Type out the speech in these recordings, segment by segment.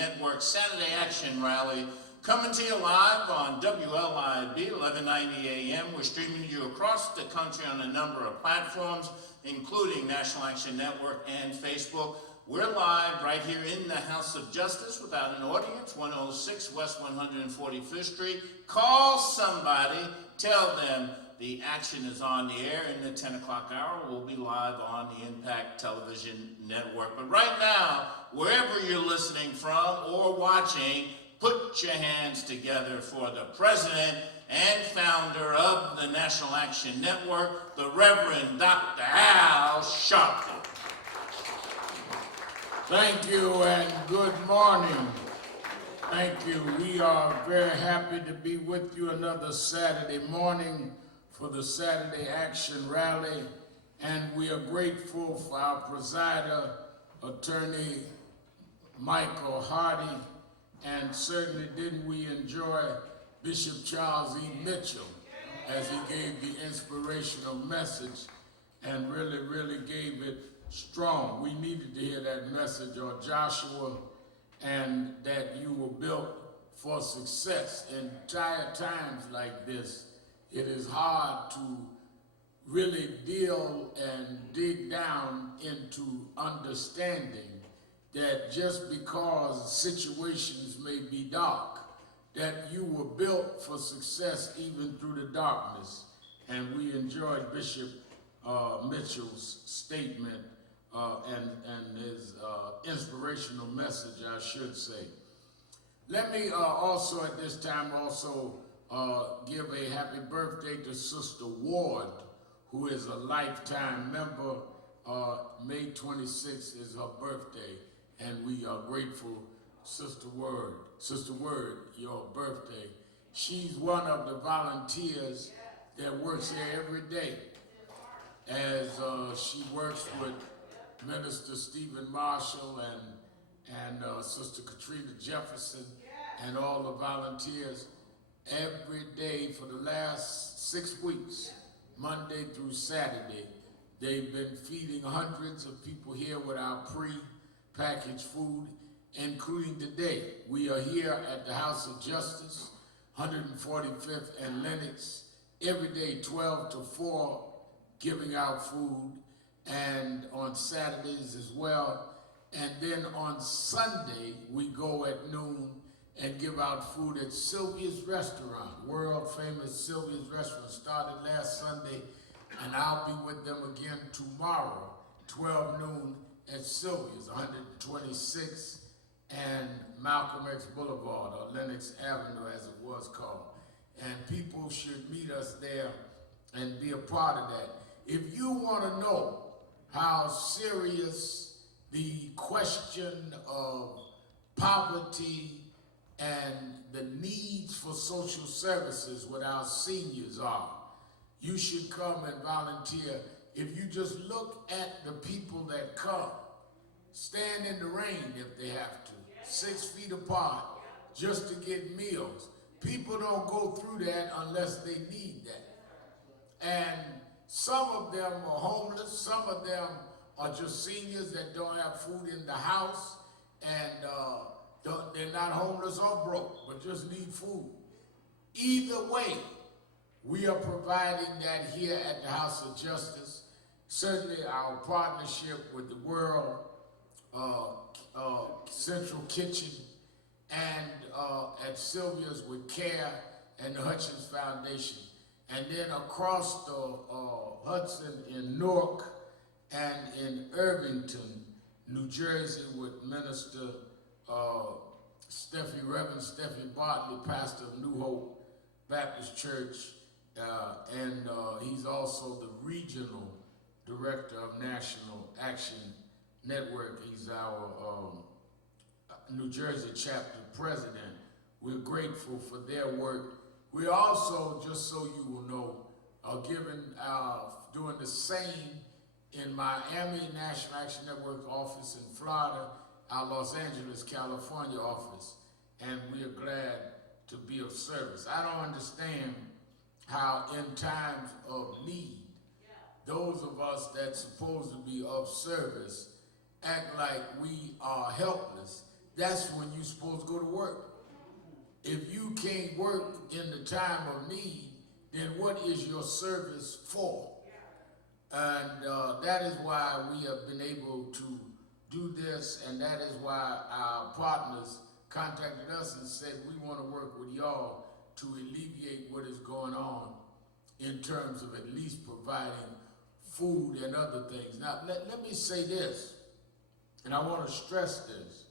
Network Saturday Action Rally, coming to you live on WLIB 1190 AM. We're streaming to you across the country on a number of platforms, including National Action Network and Facebook. We're live right here in the House of Justice without an audience, 106 West 145th Street. Call somebody, tell them the action is on the air. In the 10 o'clock hour, we'll be live on the Impact Television Network. But right now, wherever you're listening from or watching, put your hands together for the president and founder of the National Action Network, the Reverend Dr. Al Sharpton. Thank you and good morning. Thank you. We are very happy to be with you another Saturday morning for the Saturday Action Rally, and we are grateful for our presider, Attorney Michael Hardy, and certainly didn't we enjoy Bishop Charles E. Mitchell as he gave the inspirational message and really gave it strong. We needed to hear that message on Joshua and that you were built for success. In dire times like this, it is hard to really deal and dig down into understanding that just because situations may be dark, that you were built for success even through the darkness. And we enjoyed Bishop Mitchell's statement and his inspirational message, I should say. Let me also at this time give a happy birthday to Sister Ward, who is a lifetime member. May 26th is her birthday, and we are grateful, Sister Word, your birthday. She's one of the volunteers that works here every day, as she works with Minister Stephen Marshall and Sister Katrina Jefferson and all the volunteers. Every day for the last 6 weeks, Monday through Saturday, they've been feeding hundreds of people here with our pre-packaged food, including today. We are here at the House of Justice, 145th and Lenox, every day 12 to 4, giving out food, and on Saturdays as well. And then on Sunday, we go at noon and give out food at Sylvia's Restaurant, world famous Sylvia's Restaurant. Started last Sunday, and I'll be with them again tomorrow, 12 noon at Sylvia's, 126 and Malcolm X Boulevard, or Lenox Avenue as it was called. And people should meet us there and be a part of that. If you want to know how serious the question of poverty and the needs for social services with our seniors are, you should come and volunteer. If you just look at the people that come, stand in the rain if they have to, 6 feet apart, just to get meals. People don't go through that unless they need that. And some of them are homeless, some of them are just seniors that don't have food in the house, and they're not homeless or broke, but just need food. Either way, we are providing that here at the House of Justice. Certainly our partnership with the World Central Kitchen and at Sylvia's with CARE and the Hutchins Foundation. And then across the Hudson in Newark and in Irvington, New Jersey with Minister Reverend Steffi Bartley, pastor of New Hope Baptist Church, and he's also the regional director of National Action Network. He's our New Jersey chapter president. We're grateful for their work. We also, just so you will know, are doing the same in Miami National Action Network office in Florida, our Los Angeles, California office, and we are glad to be of service. I don't understand how in times of need, those of us that's supposed to be of service act like we are helpless. that's when you're supposed to go to work. If you can't work in the time of need, then what is your service for? And that is why we have been able to do this, and that is why our partners contacted us and said, we want to work with y'all to alleviate what is going on in terms of at least providing food and other things. Now, let me say this, and I want to stress this,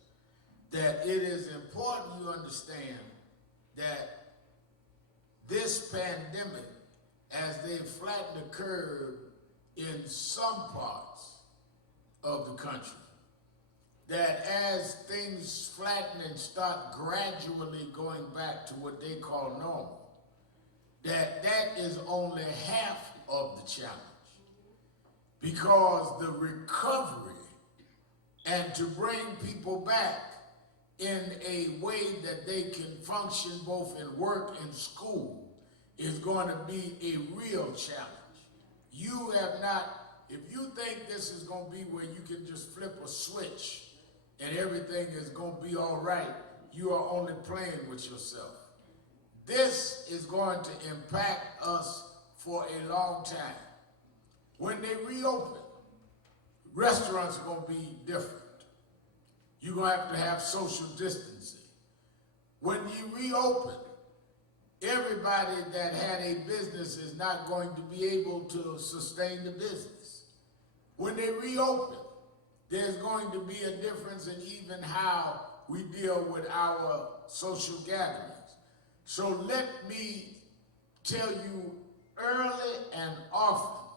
that it is important you understand that this pandemic, as they flatten the curve in some parts of the country, that as things flatten and start gradually going back to what they call normal, that is only half of the challenge. Because the recovery and to bring people back in a way that they can function both in work and school is going to be a real challenge. You have not, if you think this is going to be where you can just flip a switch and everything is going to be all right, you are only playing with yourself. This is going to impact us for a long time. When they reopen, restaurants are going to be different. You're going to have social distancing. When you reopen, everybody that had a business is not going to be able to sustain the business. When they reopen, there's going to be a difference in even how we deal with our social gatherings. So let me tell you early and often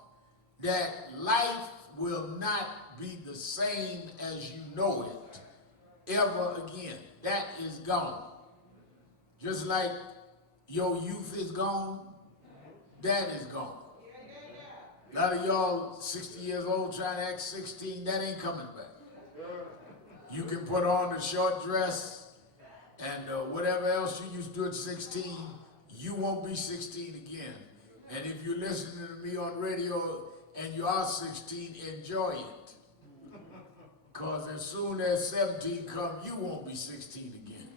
that life will not be the same as you know it ever again. That is gone. Just like your youth is gone, that is gone. A lot of y'all 60 years old trying to act 16, that ain't coming back. You can put on the short dress and whatever else you used to do at 16, you won't be 16 again. And if you're listening to me on radio and you are 16, enjoy it. Because as soon as 17 comes, you won't be 16 again.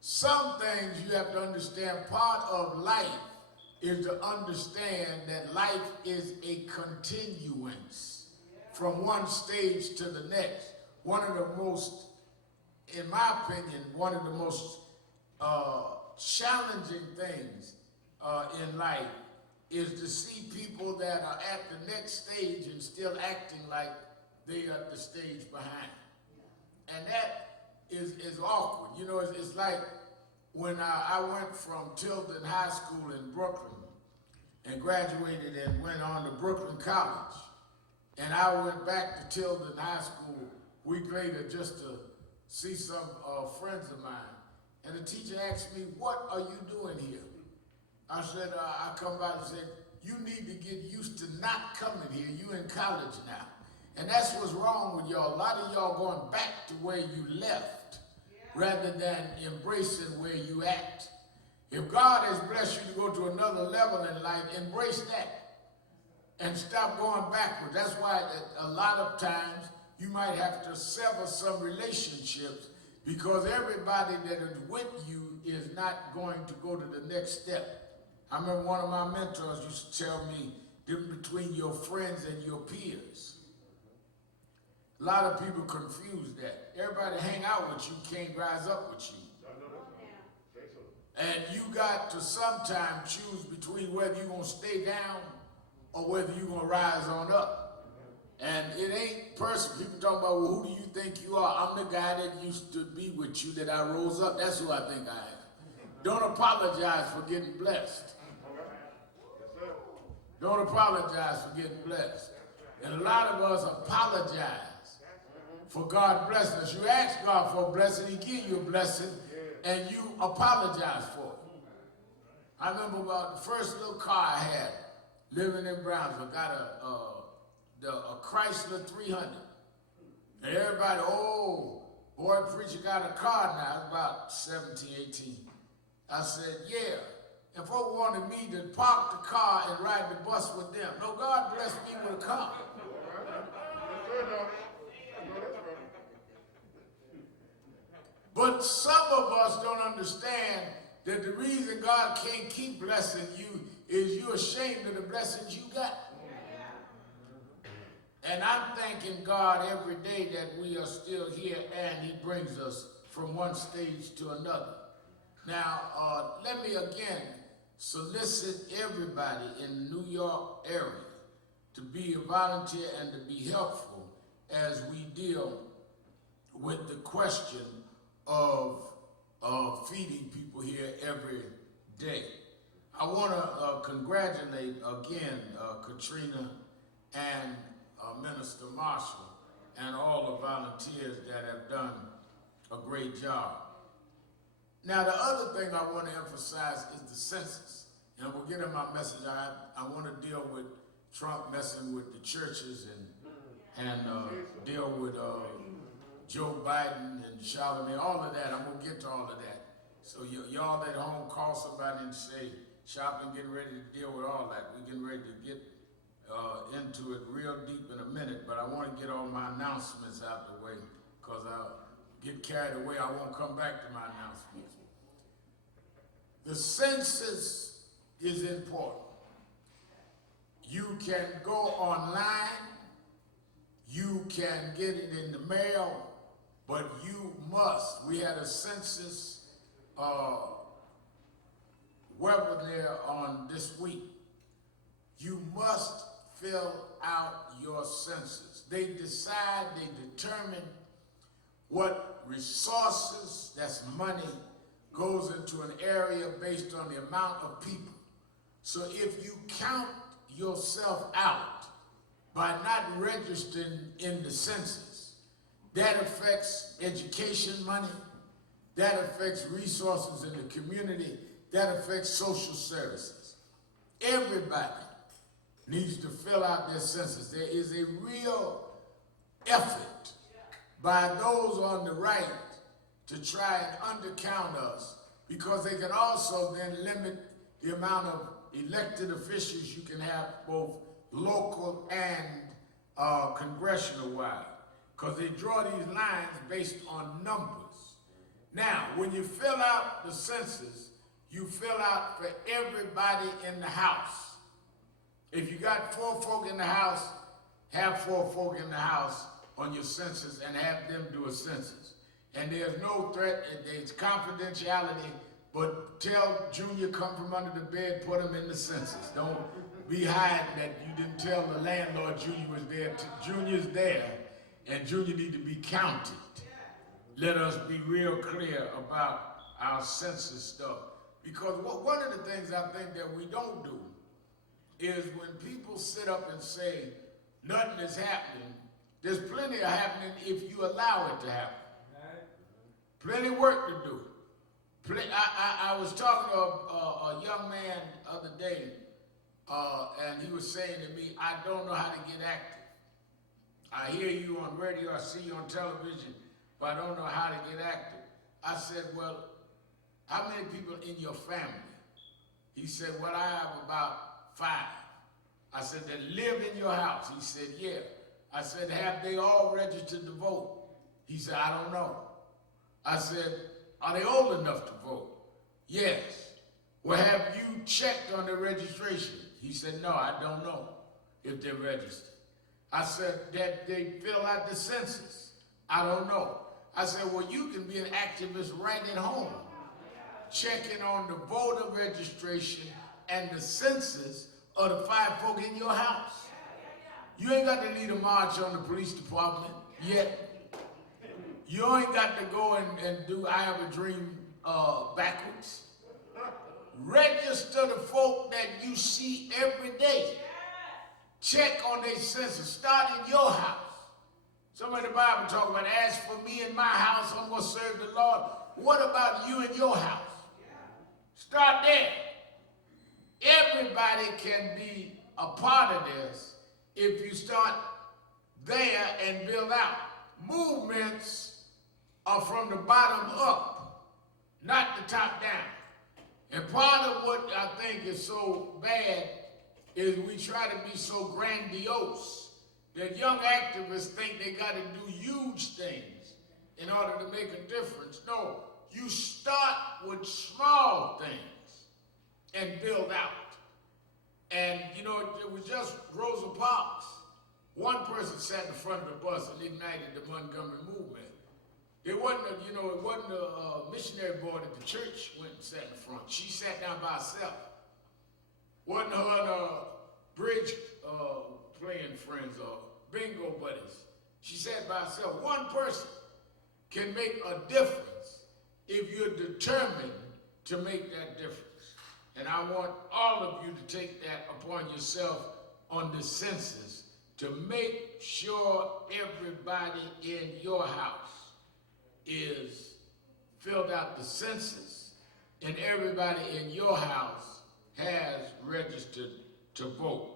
Some things you have to understand, part of life is to understand that life is a continuance from one stage to the next. One of the most, in my opinion, one of the most challenging things in life is to see people that are at the next stage and still acting like they are the stage behind. And that is awkward. You know, it's like when I went from Tilden High School in Brooklyn and graduated and went on to Brooklyn College. And I went back to Tilden High School a week later just to see some friends of mine. And the teacher asked me, "What are you doing here?" I said, I come by and said, "You need to get used to not coming here. You in college now." And that's what's wrong with y'all. A lot of y'all going back to where you left rather than embracing where you at. If God has blessed you to go to another level in life, embrace that and stop going backward. That's why a lot of times you might have to sever some relationships because everybody that is with you is not going to go to the next step. I remember one of my mentors used to tell me the difference between your friends and your peers. A lot of people confuse that. Everybody hang out with you can't rise up with you. And you got to sometimes choose between whether you're going to stay down or whether you're going to rise on up. And it ain't personal. People talk about, well, who do you think you are? I'm the guy that used to be with you, that I rose up. That's who I think I am. Don't apologize for getting blessed. Don't apologize for getting blessed. And a lot of us apologize for God blessing us. You ask God for a blessing, He gives you a blessing, and you apologize for it. I remember about the first little car I had living in Brownsville, got a Chrysler 300. And everybody, oh, boy, preacher got a car now. It's about 17, 18. I said, yeah. And folks wanted me to park the car and ride the bus with them. No, God blessed me with a car. But some of us don't understand that the reason God can't keep blessing you is you're ashamed of the blessings you got. And I'm thanking God every day that we are still here and he brings us from one stage to another. Now, let me again solicit everybody in the New York area to be a volunteer and to be helpful as we deal with the question of feeding people here every day. I want to congratulate again Katrina and Minister Marshall and all the volunteers that have done a great job. Now, the other thing I want to emphasize is the census. And we'll get in my message. I want to deal with Trump messing with the churches and deal with Joe Biden and Charlemagne, all of that. I'm going to get to all of that. So y'all at home call somebody and say, Shopping getting ready to deal with all that. We're getting ready to get into it real deep in a minute, but I want to get all my announcements out the way because I'll get carried away. I won't come back to my announcements. The census is important. You can go online, you can get it in the mail, but you must. We had a census webinar on this week. You must fill out your census. They determine what resources, that's money, goes into an area based on the amount of people. So if you count yourself out by not registering in the census, that affects education money, that affects resources in the community, that affects social services. Everybody needs to fill out their census. There is a real effort by those on the right to try and undercount us because they can also then limit the amount of elected officials you can have both local and congressional wide because they draw these lines based on numbers. Now, when you fill out the census, you fill out for everybody in the house. If you got 4 folk in the house, have 4 folk in the house on your census and have them do a census. And there's no threat, there's confidentiality, but tell Junior come from under the bed, put him in the census. Don't be hiding that you didn't tell the landlord Junior was there. Junior's there, and Junior need to be counted. Let us be real clear about our census stuff. Because one of the things I think that we don't do is when people sit up and say nothing is happening, there's plenty of happening if you allow it to happen. Plenty of work to do. I was talking to a young man the other day, and he was saying to me, I don't know how to get active. I hear you on radio, I see you on television, but I don't know how to get active. I said, well, how many people in your family? He said, well, I have about 5. I said, that live in your house? He said, yeah. I said, have they all registered to vote? He said, I don't know. I said, are they old enough to vote? Yes. Well, have you checked on their registration? He said, no, I don't know if they're registered. I said, that they fill out the census? I don't know. I said, well, you can be an activist right at home, checking on the voter registration and the census of the 5 folk in your house. You ain't got to lead a march on the police department yet. You ain't got to go and do I Have a Dream backwards. Register the folk that you see every day. Check on their census. Start in your house. Somebody in the Bible talk about, as for me and my house, I'm going to serve the Lord. What about you and your house? Start there. Everybody can be a part of this if you start there and build out. Movements are from the bottom up, not the top down. And part of what I think is so bad is we try to be so grandiose that young activists think they got to do huge things. in order to make a difference. No, you start with small things and build out. And you know, it was just Rosa Parks. One person sat in the front of the bus and ignited the Montgomery movement. It wasn't a missionary board at the church went and sat in the front. She sat down by herself. Wasn't her and bridge playing friends or bingo buddies. She sat by herself. One person can make a difference if you're determined to make that difference. And I want all of you to take that upon yourself on the census to make sure everybody in your house is filled out the census and everybody in your house has registered to vote.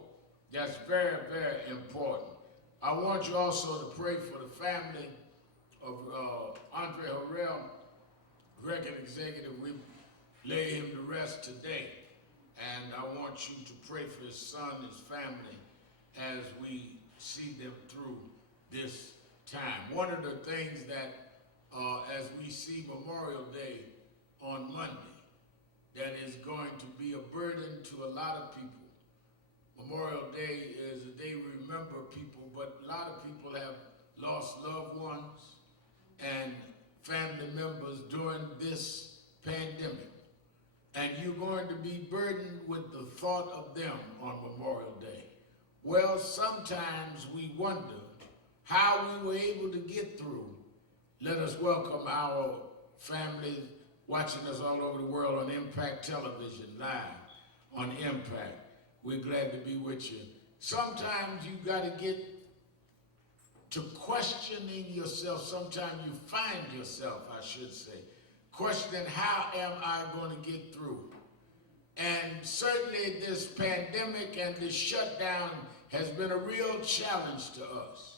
That's very, very important. I want you also to pray for the family of Andre Harrell, record executive. We lay him to rest today. And I want you to pray for his son, his family, as we see them through this time. One of the things that, as we see Memorial Day on Monday, that is going to be a burden to a lot of people. Memorial Day is a day we remember people, but a lot of people have lost loved ones and family members during this pandemic. And you're going to be burdened with the thought of them on Memorial Day. Well, sometimes we wonder how we were able to get through. Let us welcome our families watching us all over the world on Impact Television, live on Impact. We're glad to be with you. Sometimes you got to get to questioning yourself. Sometimes you find yourself, I should say, questioning how am I going to get through? And certainly this pandemic and this shutdown has been a real challenge to us.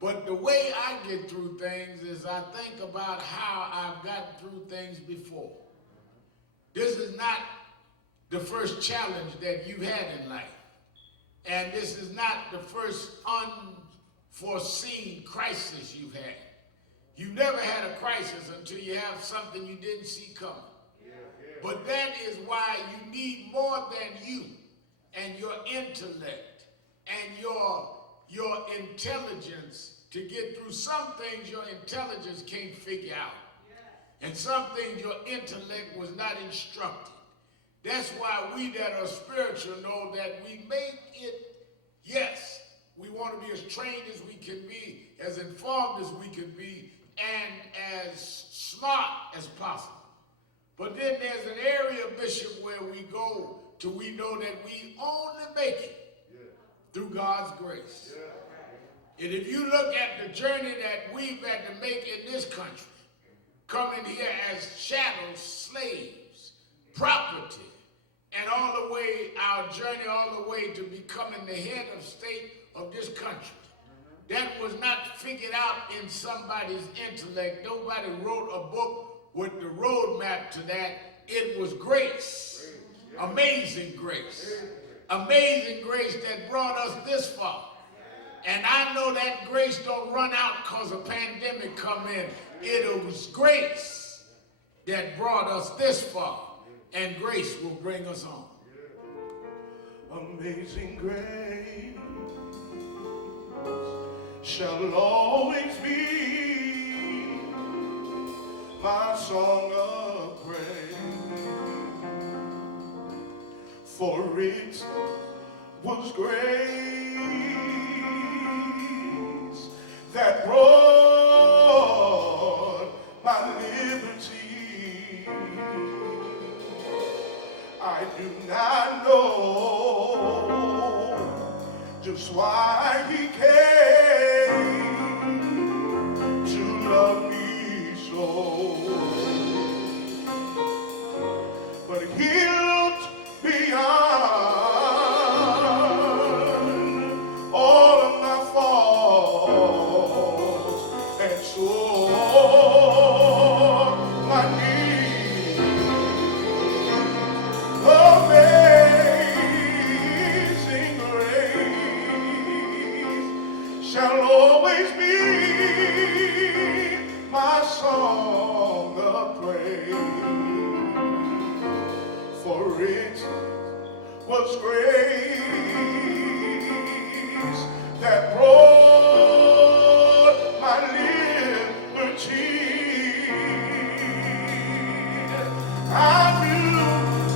But the way I get through things is I think about how I've gotten through things before. This is not the first challenge that you've had in life. And this is not the first unforeseen crisis you've had. You've never had a crisis until you have something you didn't see coming. But that is why you need more than you and your intellect and your intelligence to get through. Some things your intelligence can't figure out. And some things your intellect was not instructed. That's why we that are spiritual know that we make it, yes, we want to be as trained as we can be, as informed as we can be, and as smart as possible. But then there's an area, Bishop, where we go till we know that we only make it through God's grace. And if you look at the journey that we've had to make in this country, coming here as chattel slaves, property, and all the way, our journey all the way to becoming the head of state of this country. That was not figured out in somebody's intellect. Nobody wrote a book with the roadmap to that. It was grace. Amazing grace. Amazing grace that brought us this far. And I know that grace don't run out because a pandemic come in. It was grace that brought us this far. And grace will bring us on. Amazing grace shall always be my song of praise, for it was grace that brought my liberty. I do not know just why he came to love me so, but he looked beyond all of my faults and saw my need. Amazing grace shall riches was grace that brought my liberty. I do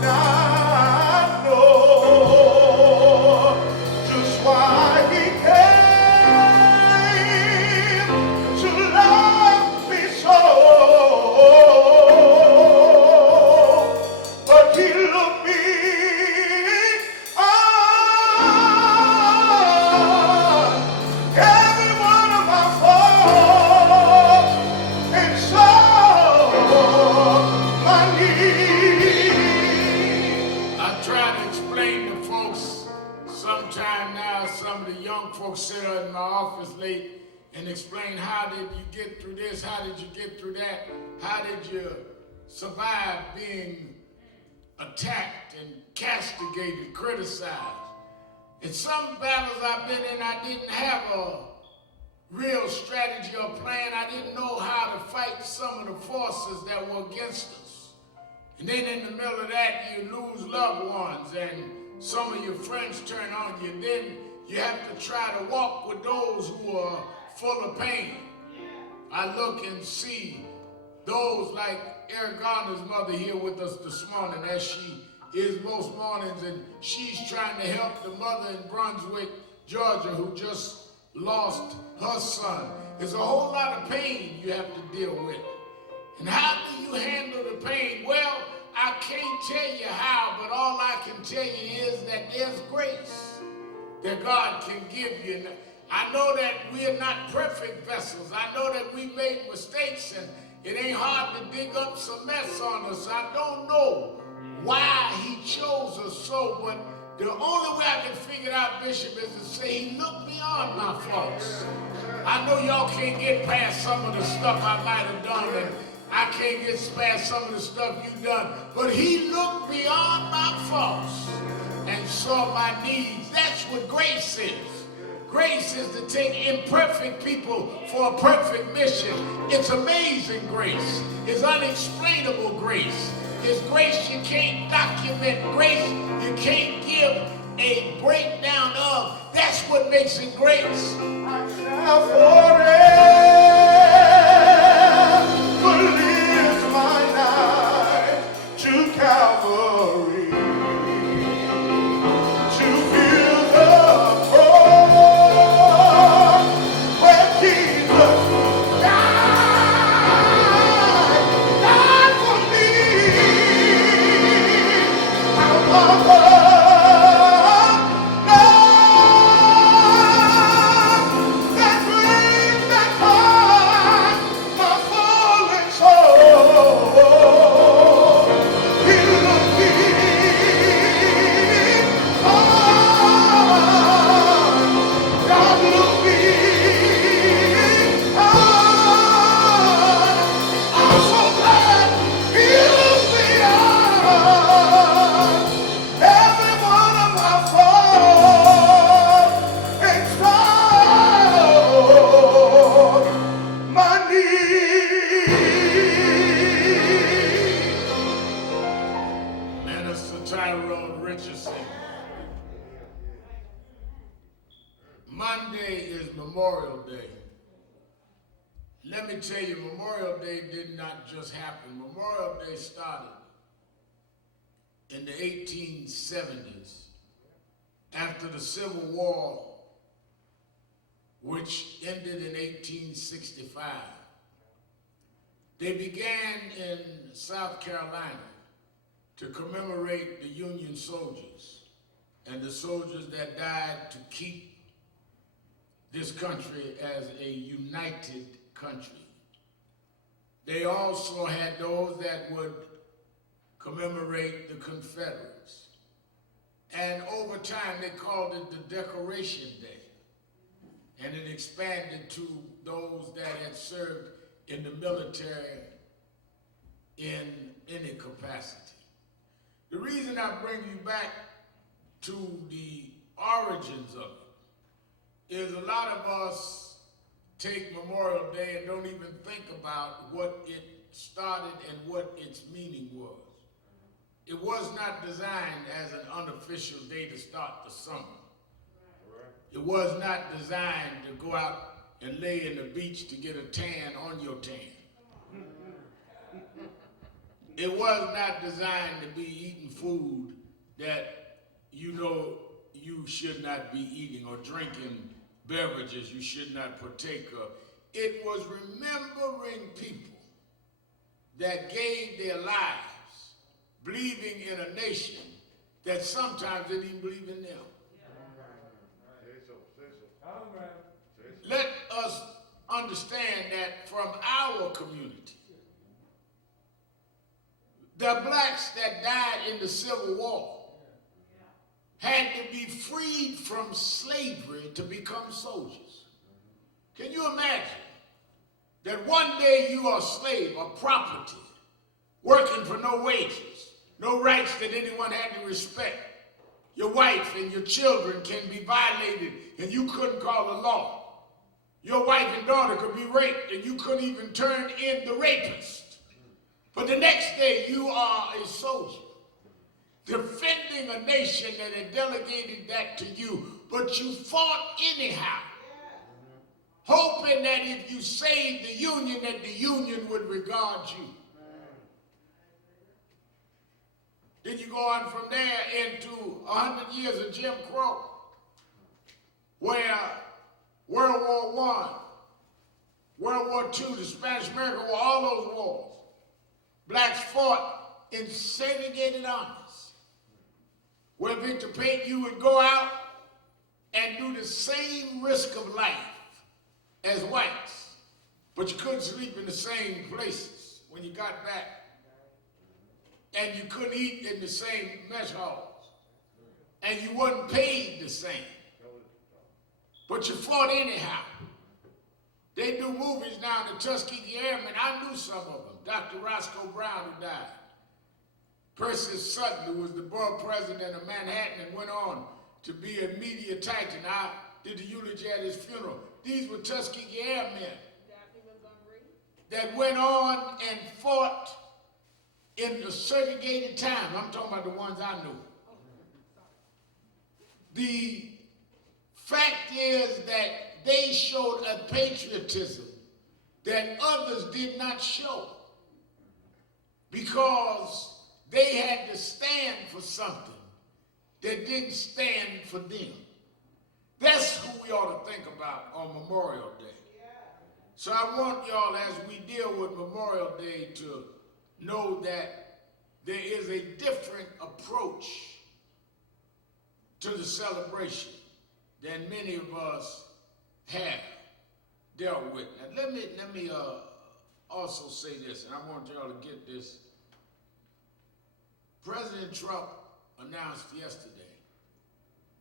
not know just why he came to love me so, but he looked me on, every one of my faults, and saw my need. I try to explain to folks sometime now, some of the young folks sit in my office late and explain, how did you get through this? How did you get through that? How did you survive being attacked and castigated, criticized? In some battles I've been in, I didn't have a real strategy or plan. I didn't know how to fight some of the forces that were against us. And then in the middle of that, you lose loved ones and some of your friends turn on you. Then you have to try to walk with those who are full of pain. I look and see those like Eric Garner's mother here with us this morning, as she is most mornings, and she's trying to help the mother in Brunswick, Georgia, who just lost her son. There's a whole lot of pain you have to deal with. And how do you handle the pain? Well, I can't tell you how, but all I can tell you is that there's grace that God can give you. I know that we are not perfect vessels. I know that we made mistakes, and it ain't hard to dig up some mess on us. I don't know why he chose us so, but the only way I can figure it out, Bishop, is to say he looked beyond my faults. I know y'all can't get past some of the stuff I might have done, and I can't get past some of the stuff you've done, but he looked beyond my faults and saw my needs. That's what grace is. Grace is to take imperfect people for a perfect mission. It's amazing grace. It's unexplainable grace. It's grace you can't document, grace you can't give a breakdown of. That's what makes it grace. I shall forever lift my life to Calvary, to feel the cross where Jesus died for me. How that brings that heart, my fallen soul. He looked me on, God looked me on. I'm so glad He looked me on, every one of my faults, and saw my need. Minister Tyrone Richardson. Monday is Memorial Day. Let me tell you, Memorial Day did not just happen. Memorial Day started in the 1870s after the Civil War, which ended in 1865. They began in South Carolina to commemorate the Union soldiers and the soldiers that died to keep this country as a united country. They also had those that would commemorate the Confederates. And over time, they called it the Decoration Day. And it expanded to those that had served in the military in any capacity. The reason I bring you back to the origins of it is a lot of us take Memorial Day and don't even think about what it started and what its meaning was. It was not designed as an unofficial day to start the summer. It was not designed to go out and lay in the beach to get a tan on your tan. It was not designed to be eating food that you know you should not be eating or drinking beverages you should not partake of. It was remembering people that gave their lives believing in a nation that sometimes didn't even believe in them. Let us understand that from our community, the blacks that died in the Civil War had to be freed from slavery to become soldiers. Can you imagine that one day you are a slave, a property, working for no wages, no rights that anyone had to respect? Your wife and your children can be violated and you couldn't call the law. Your wife and daughter could be raped and you couldn't even turn in the rapist. But the next day you are a soldier, defending a nation that had delegated that to you, but you fought anyhow, hoping that if you saved the Union, that the Union would regard you. Then you go on from there into 100 years of Jim Crow, where World War I, World War II, the Spanish American War, all those wars, blacks fought in segregated armies, where Victor Payne, you would go out and do the same risk of life as whites, but you couldn't sleep in the same places when you got back. And you couldn't eat in the same mess halls. And you wasn't paid the same. But you fought anyhow. They do movies now, the Tuskegee Airmen. I knew some of them. Dr. Roscoe Brown, who died. Percy Sutton, who was the borough president of Manhattan and went on to be a media titan. I did the eulogy at his funeral. These were Tuskegee Airmen that went on and fought in the segregated time. I'm talking about the ones I knew. The fact is that they showed a patriotism that others did not show because they had to stand for something that didn't stand for them. That's who we ought to think about on Memorial Day. So I want y'all, as we deal with Memorial Day, to know that there is a different approach to the celebration than many of us have dealt with. And let me also say this, and I want y'all to get this. President Trump announced yesterday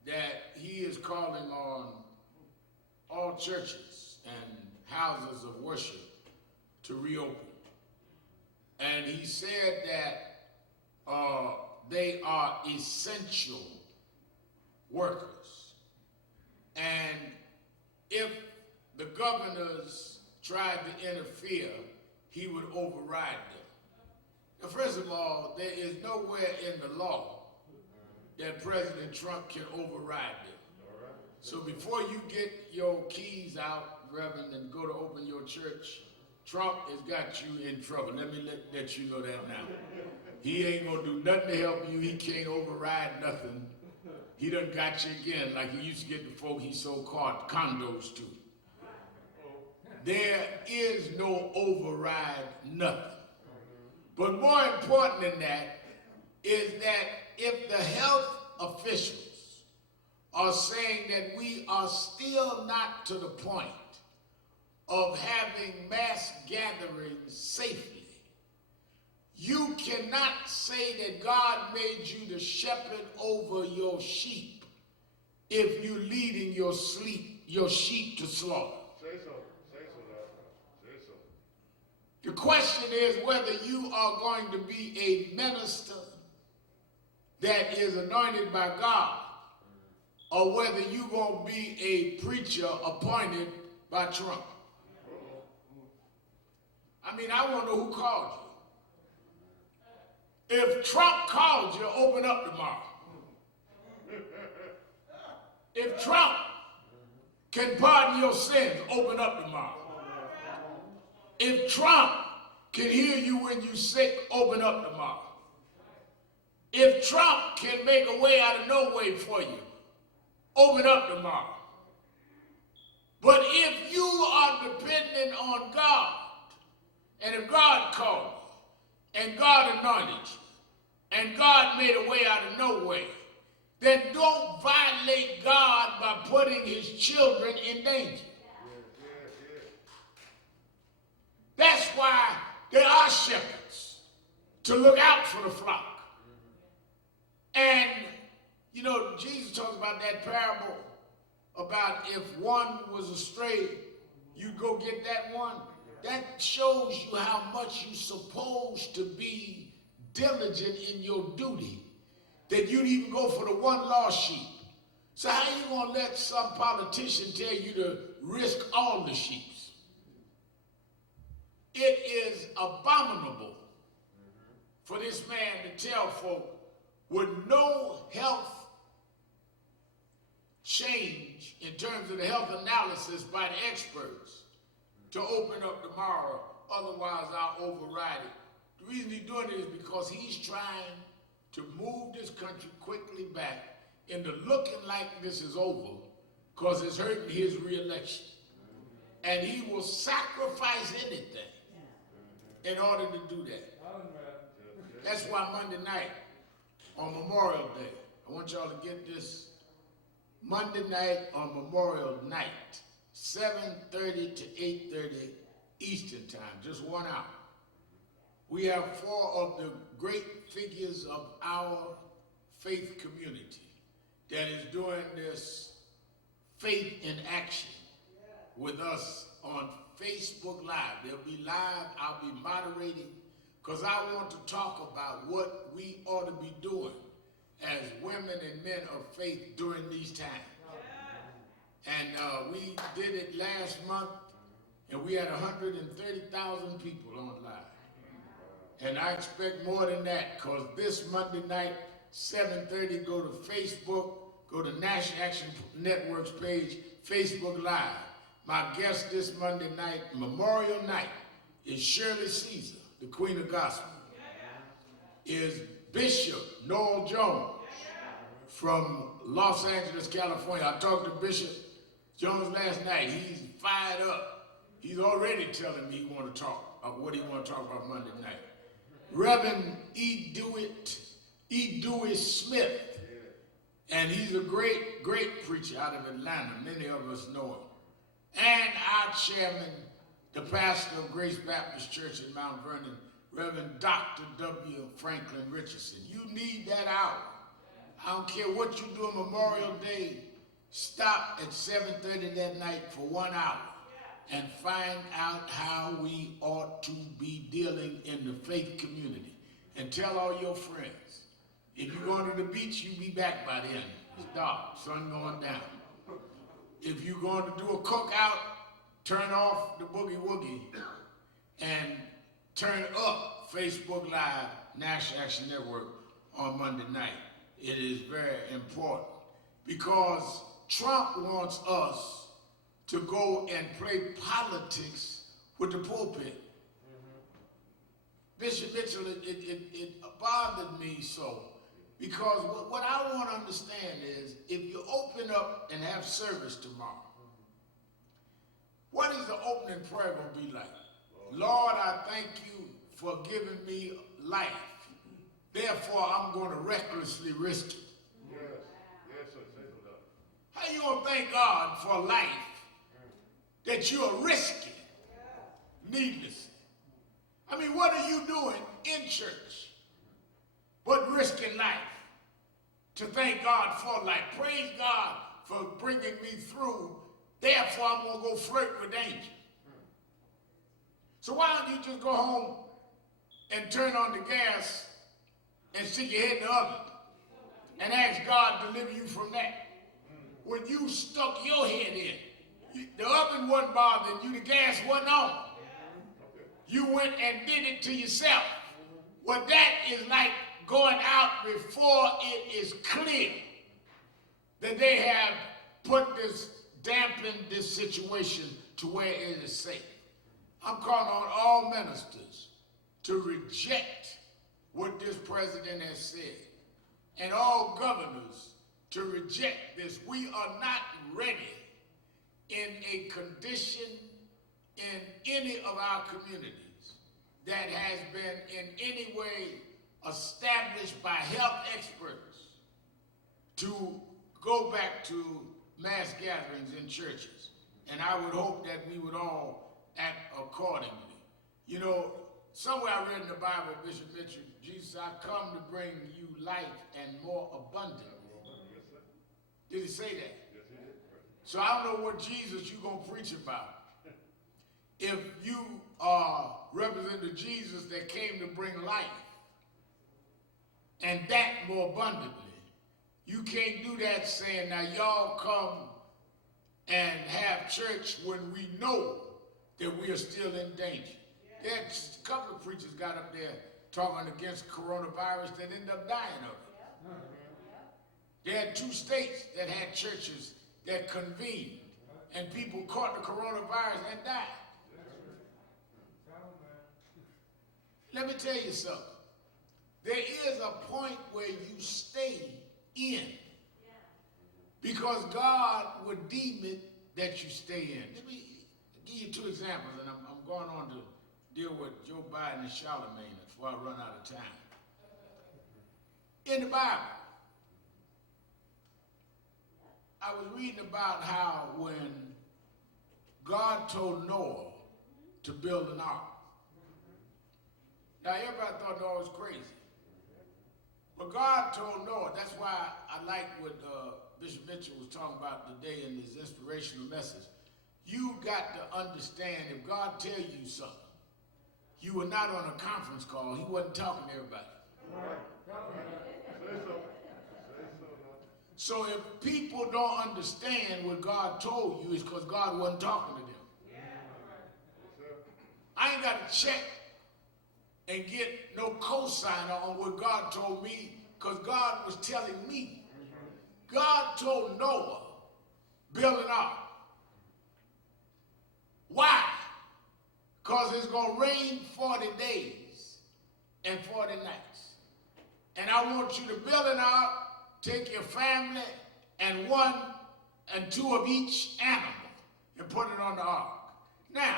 that he is calling on all churches and houses of worship to reopen. And he said that they are essential workers. And if the governors tried to interfere, he would override them. Now, first of all, there is nowhere in the law that President Trump can override them. So before you get your keys out, Reverend, and go to open your church, Trump has got you in trouble. Let me let you know that now. He ain't gonna do nothing to help you. He can't override nothing. He done got you again like he used to get the folk he sold condos to. There is no override nothing. But more important than that is that if the health officials are saying that we are still not to the point of having mass gatherings safely, you cannot say that God made you the shepherd over your sheep if you're leading your sheep to slaughter. Say so. Say so, Doctor. Say so. The question is whether you are going to be a minister that is anointed by God or whether you're going to be a preacher appointed by Trump. I mean, I want to know who called If Trump called you, open up tomorrow. If Trump can pardon your sins, open up tomorrow. If Trump can heal you when you're sick, open up tomorrow. If Trump can make a way out of no way for you, open up tomorrow. But if you are dependent on God, and if God called you, and God anointed you, and God made a way out of no way, then don't violate God by putting his children in danger. That's why there are shepherds to look out for the flock. And, you know, Jesus talks about that parable about if one was astray, you go get that one. That shows you how much you're supposed to be diligent in your duty, that you'd even go for the one lost sheep. So how you gonna let some politician tell you to risk all the sheep? It is abominable for this man to tell folk with no health change in terms of the health analysis by the experts to open up tomorrow, otherwise I'll override it. The reason he's doing it is because he's trying to move this country quickly back into looking like this is over, because it's hurting his re-election. And he will sacrifice anything in order to do that. That's why Monday night on Memorial Day, I want y'all to get this, Monday night on Memorial Night, 7:30 to 8:30 Eastern time, just 1 hour. We have 4 of the great figures of our faith community that is doing this faith in action with us on Facebook Live. They'll be live, I'll be moderating, because I want to talk about what we ought to be doing as women and men of faith during these times. And we did it last month, and we had 130,000 people on live. And I expect more than that, because this Monday night, 7:30, go to Facebook, go to National Action Network's page, Facebook Live. My guest this Monday night, Memorial Night, is Shirley Caesar, the Queen of Gospel. Is Bishop Noel Jones from Los Angeles, California. I talked to Bishop Jones last night. He's fired up. He's already telling me he want to talk about what he want to talk about Monday night. Reverend E. Dewey Smith, and he's a great, great preacher out of Atlanta. Many of us know him. And our chairman, the pastor of Grace Baptist Church in Mount Vernon, Reverend Dr. W. Franklin Richardson. You need that hour. I don't care what you do on Memorial Day, stop at 7:30 that night for 1 hour and find out how we ought to be dealing in the faith community. And tell all your friends, if you're going to the beach, you be back by then. It's dark, sun going down. If you're going to do a cookout, turn off the boogie woogie and turn up Facebook Live, National Action Network on Monday night. It is very important because Trump wants us to go and play politics with the pulpit. Bishop Mitchell, it bothered me so, because what I want to understand is, if you open up and have service tomorrow, what is the opening prayer going to be like? Lord, I thank you for giving me life. Therefore, I'm going to recklessly risk it. Yes, yes, sir. Say it up. How you going to thank God for life that you are risking needlessly? I mean, what are you doing in church but risking life to thank God for life? Praise God for bringing me through. Therefore, I'm going to go flirt with danger. So why don't you just go home and turn on the gas and stick your head in the oven and ask God to deliver you from that? When you stuck your head in, the oven wasn't bothering you, the gas wasn't on. You went and did it to yourself. Well, that is like going out before it is clear that they have dampened this situation to where it is safe. I'm calling on all ministers to reject what this president has said, and all governors to reject this. We are not ready in a condition in any of our communities that has been in any way established by health experts to go back to mass gatherings in churches. And I would hope that we would all act accordingly. You know, somewhere I read in the Bible, Bishop Mitchell, Jesus, I come to bring you life and more abundantly. Did he say that? Yes, he did. So I don't know what Jesus you're going to preach about. If you represent the Jesus that came to bring life, and that more abundantly, you can't do that saying, now y'all come and have church when we know that we are still in danger. There's a couple of preachers got up there talking against coronavirus that ended up dying of it. They had 2 states that had churches that convened, and people caught the coronavirus and died. Let me tell you something. There is a point where you stay in because God would deem it that you stay in. Let me give you 2 examples, and I'm going on to deal with Joe Biden and Charlemagne before I run out of time. In the Bible, I was reading about how when God told Noah to build an ark. Now everybody thought Noah was crazy. But God told Noah, that's why I like what Bishop Mitchell was talking about today in his inspirational message. You got to understand, if God tell you something, you were not on a conference call. He wasn't talking to everybody. So if people don't understand what God told you, it's because God wasn't talking to them. I ain't got to check and get no cosigner on what God told me, because God was telling me. God told Noah, build an ark. Why? Because it's going to rain 40 days and 40 nights. And I want you to build an ark, take your family and 1 and 2 of each animal and put it on the ark. Now,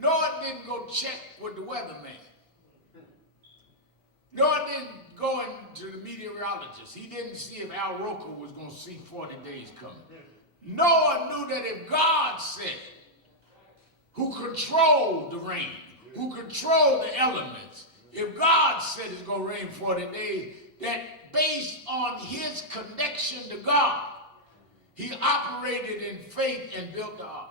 Noah didn't go check with the weatherman. Noah didn't go into the meteorologist. He didn't see if Al Roker was going to see 40 days coming. Noah knew that if God said, who controlled the rain, who controlled the elements, if God said it's going to rain 40 days, that based on his connection to God, he operated in faith and built the ark.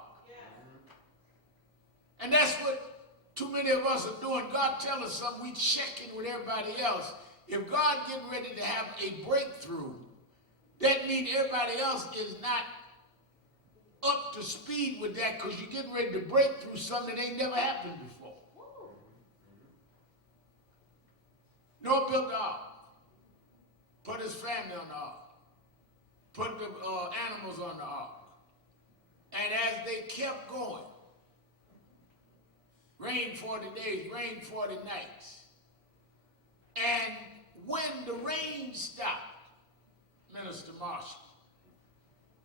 And that's what too many of us are doing. God tells us something, we checking with everybody else. If God getting ready to have a breakthrough, that means everybody else is not up to speed with that, because you're getting ready to break through something that ain't never happened before. Noah built the ark, put his family on the ark, put the animals on the ark. And as they kept going, rain 40 days, rain 40 nights. And when the rain stopped, Minister Marshall,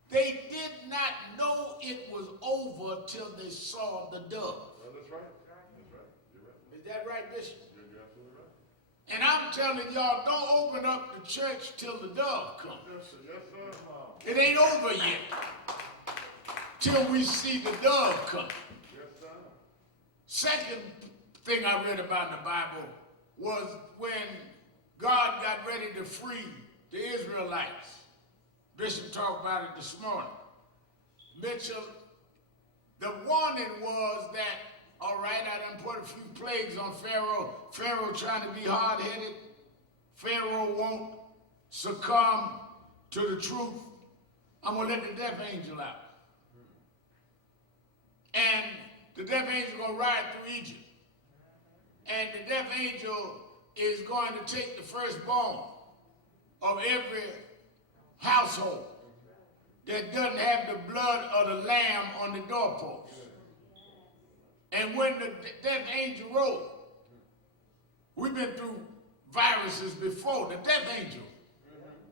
they did not know it was over till they saw the dove. Well, that's right. That's right. You're right. Is that right, Bishop? You're absolutely right. And I'm telling y'all, don't open up the church till the dove comes. Yes, sir. Yes, sir. It ain't over yet till we see the dove come. Yes, sir. Second thing I read about in the Bible was when God got ready to free the Israelites. Bishop talked about it this morning. Mitchell, the warning was that, all right, I done put a few plagues on Pharaoh. Pharaoh trying to be hard-headed. Pharaoh won't succumb to the truth. I'm going to let the death angel out. And the death angel going to ride through Egypt. And the death angel is going to take the firstborn of every household that doesn't have the blood of the lamb on the doorpost. And when the death angel rolled, we've been through viruses before. The death angel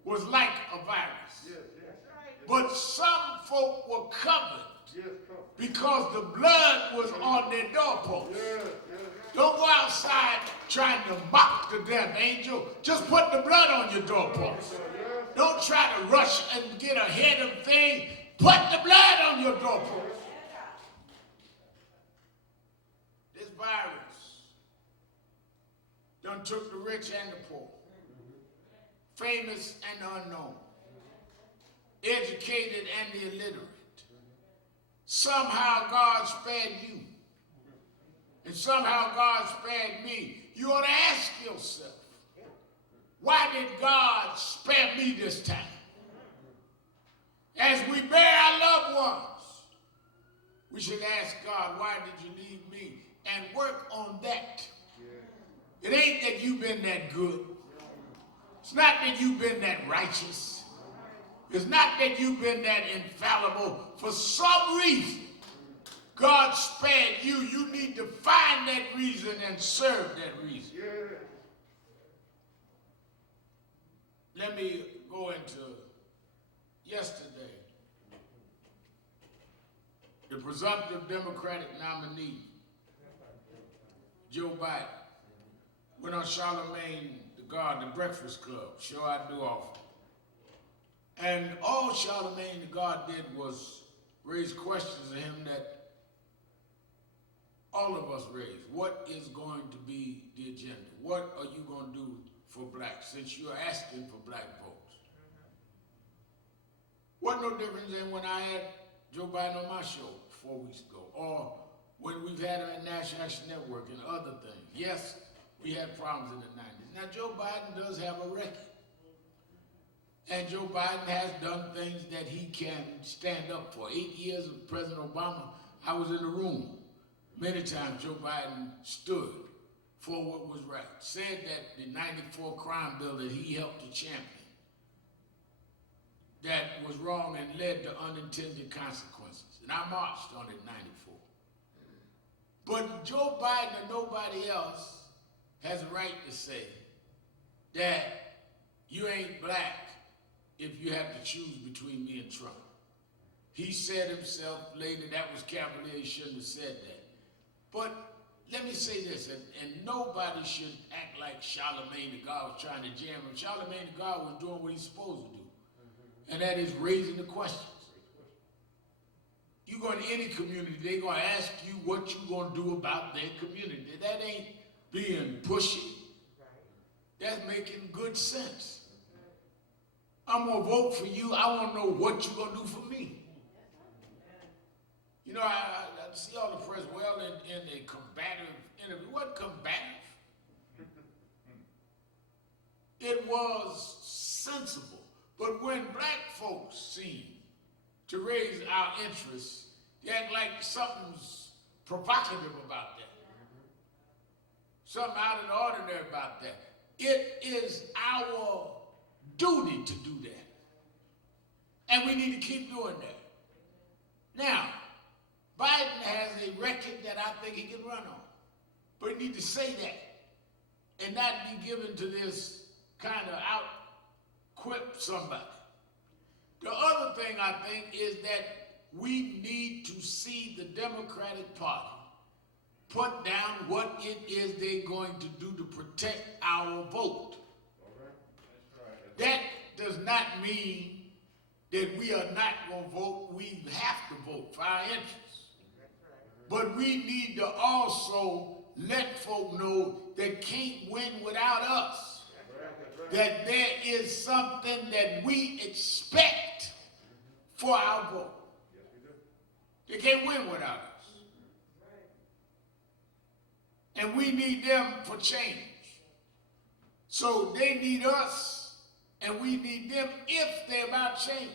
was like a virus. But some folk were covered because the blood was on their doorpost. Don't go outside trying to mock the death angel. Just put the blood on your doorpost. Don't try to rush and get ahead of things. Put the blood on your doorpost. This virus done took the rich and the poor, famous and the unknown, educated and the illiterate. Somehow God spared you. And somehow God spared me. You ought to ask yourself, why did God spare me this time? As we bury our loved ones, we should ask God, why did you leave me? And work on that. It ain't that you've been that good. It's not that you've been that righteous. It's not that you've been that infallible. For some reason, God spared you. You need to find that reason and serve that reason. Let me go into yesterday. The presumptive Democratic nominee, Joe Biden, went on Charlemagne the God, the Breakfast Club, show I do often. And all Charlemagne the God did was raise questions of him that all of us raise. What is going to be the agenda? What are you going to do for blacks, since you're asking for black votes? What no difference than when I had Joe Biden on my show 4 weeks ago, or when we've had him at National Action Network and other things. Yes, we had problems in the 90s. Now, Joe Biden does have a record. And Joe Biden has done things that he can stand up for. 8 years of President Obama, I was in the room. Many times Joe Biden stood for what was right, said that the 94 crime bill that he helped to champion, that was wrong and led to unintended consequences. And I marched on it in 94. But Joe Biden and nobody else has a right to say that you ain't black if you have to choose between me and Trump. He said himself later that was cavalier, he shouldn't have said that. But let me say this, and nobody should act like Charlemagne the God was trying to jam him. Charlemagne the God was doing what he's supposed to do, and that is raising the questions. You go into any community, they're going to ask you what you're going to do about their community. That ain't being pushy. That's making good sense. I'm going to vote for you. I want to know what you're going to do for me. You know, I see all the press, well, in a combative interview. What combative? It was sensible. But when black folks seem to raise our interests, they act like something's provocative about that. Something out of the ordinary about that. It is our duty to do that. And we need to keep doing that. Now, Biden has a record that I think he can run on. But he needs to say that and not be given to this kind of out-quip somebody. The other thing I think is that we need to see the Democratic Party put down what it is they're going to do to protect our vote. That does not mean that we are not going to vote. We have to vote for our interests. But we need to also let folk know they can't win without us. That there is something that we expect for our vote. They can't win without us. And we need them for change. So they need us, and we need them if they're about change.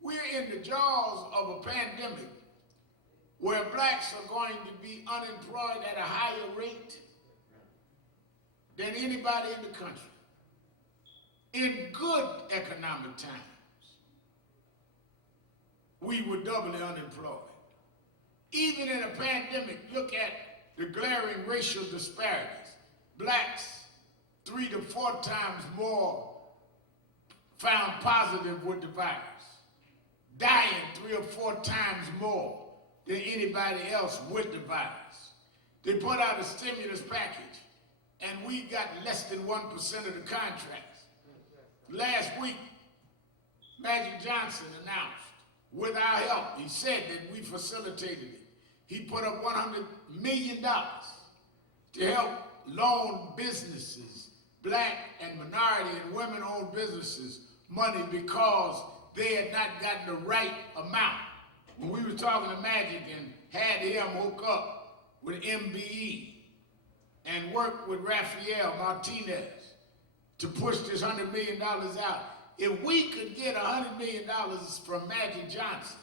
We're in the jaws of a pandemic where blacks are going to be unemployed at a higher rate than anybody in the country. In good economic times, we were doubly unemployed. Even in a pandemic, look at the glaring racial disparities. Blacks, 3 to 4 times more found positive with the virus, dying 3 or 4 times more than anybody else with the virus. They put out a stimulus package, and we got less than 1% of the contracts. Last week, Magic Johnson announced, with our help, he said that we facilitated it. He put up $100 million to help loan businesses, black and minority and women-owned businesses, money because they had not gotten the right amount. When we were talking to Magic and had him hook up with MBE and work with Rafael Martinez to push this $100 million out, if we could get $100 million from Magic Johnson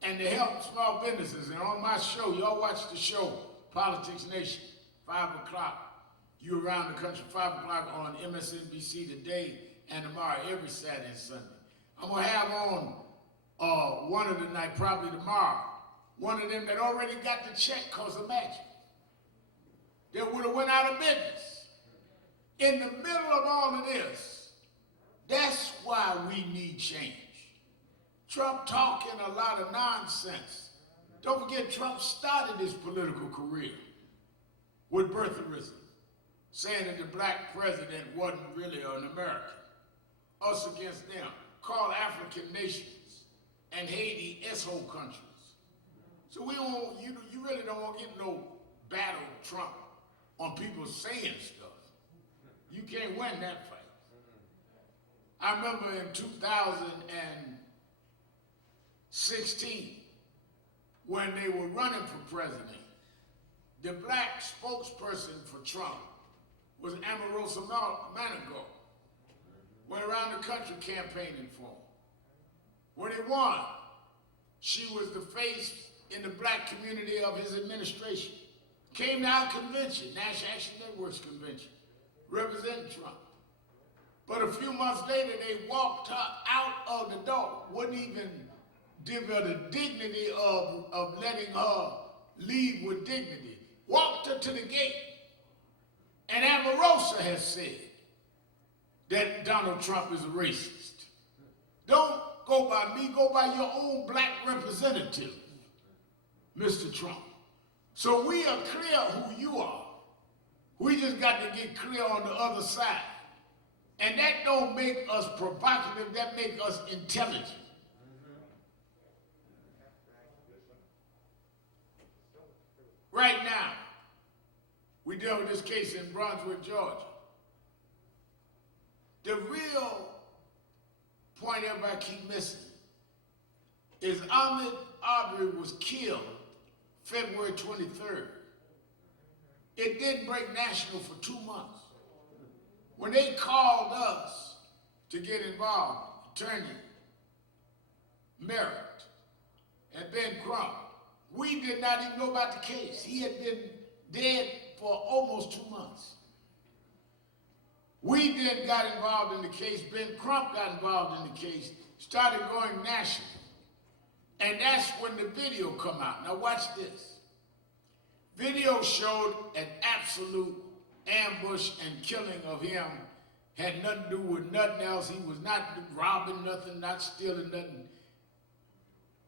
and to help small businesses, and on my show, y'all watch the show, Politics Nation, 5 o'clock, you around the country, 5 o'clock on MSNBC today and tomorrow, every Saturday and Sunday. I'm gonna have on one of the night, probably tomorrow, one of them that already got the check because of Magic. They would have went out of business. In the middle of all of this, that's why we need change. Trump talking a lot of nonsense. Don't forget, Trump started his political career with birtherism, saying that the black president wasn't really an American. Us against them, called African nations and Haiti S.O. countries. So we don't, you really don't want to get no battle Trump on people saying stuff. You can't win that fight. I remember in 2016, when they were running for president, the black spokesperson for Trump was Omarosa Manigault. Went around the country campaigning for him. When he won, she was the face in the black community of his administration. Came to our convention, National Action Network's convention, representing Trump. But a few months later, they walked her out of the door, wouldn't even give her the dignity of letting her leave with dignity. Walked her to the gate. And Omarosa has said that Donald Trump is a racist. Don't go by me, go by your own black representative, Mr. Trump. So we are clear who you are. We just got to get clear on the other side. And that don't make us provocative, that make us intelligent. Right now, we deal with this case in Brunswick, Georgia. The real point everybody keep missing is Ahmaud Arbery was killed February 23rd. It didn't break national for 2 months. When they called us to get involved, Attorney Merritt and Ben Crump, we did not even know about the case. He had been dead for almost 2 months. We then got involved in the case. Ben Crump got involved in the case, started going national. And that's when the video come out. Now watch this. Video showed an absolute ambush and killing of him. Had nothing to do with nothing else. He was not robbing nothing, not stealing nothing.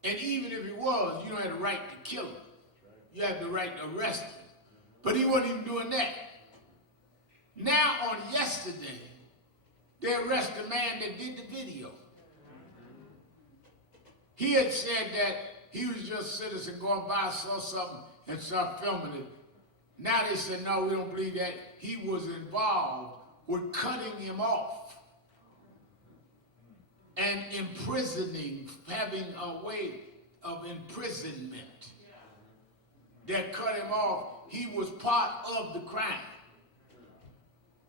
And even if he was, you don't have the right to kill him. You have the right to arrest him. But he wasn't even doing that. Now on yesterday, they arrested the man that did the video. He had said that he was just a citizen going by, saw something, and started filming it. Now they said, no, we don't believe that. He was involved with cutting him off and imprisoning, having a way of imprisonment that cut him off. He was part of the crime.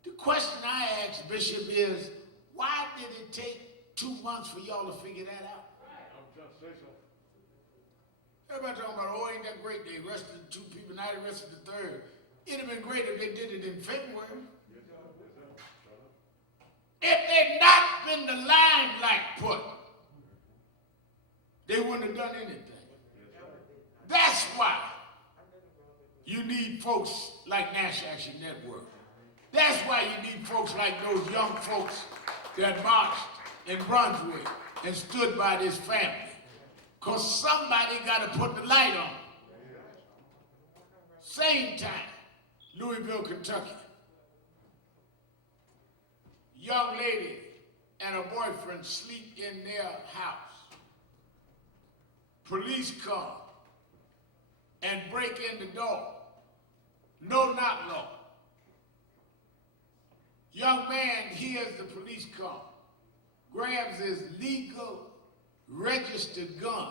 The question I asked, Bishop, is why did it take 2 months for y'all to figure that out? Everybody talking about, oh, ain't that great? They arrested 2 people, now they arrested the 3rd. It'd have been great if they did it in February. If they'd not been the limelight put, they wouldn't have done anything. That's why you need folks like National Action Network. That's why you need folks like those young folks that marched in Brunswick and stood by this family. Because somebody got to put the light on. Same time, Louisville, Kentucky. Young lady and her boyfriend sleep in their house. Police come and break in the door. No knock law. Young man hears the police come, grabs his legal registered gun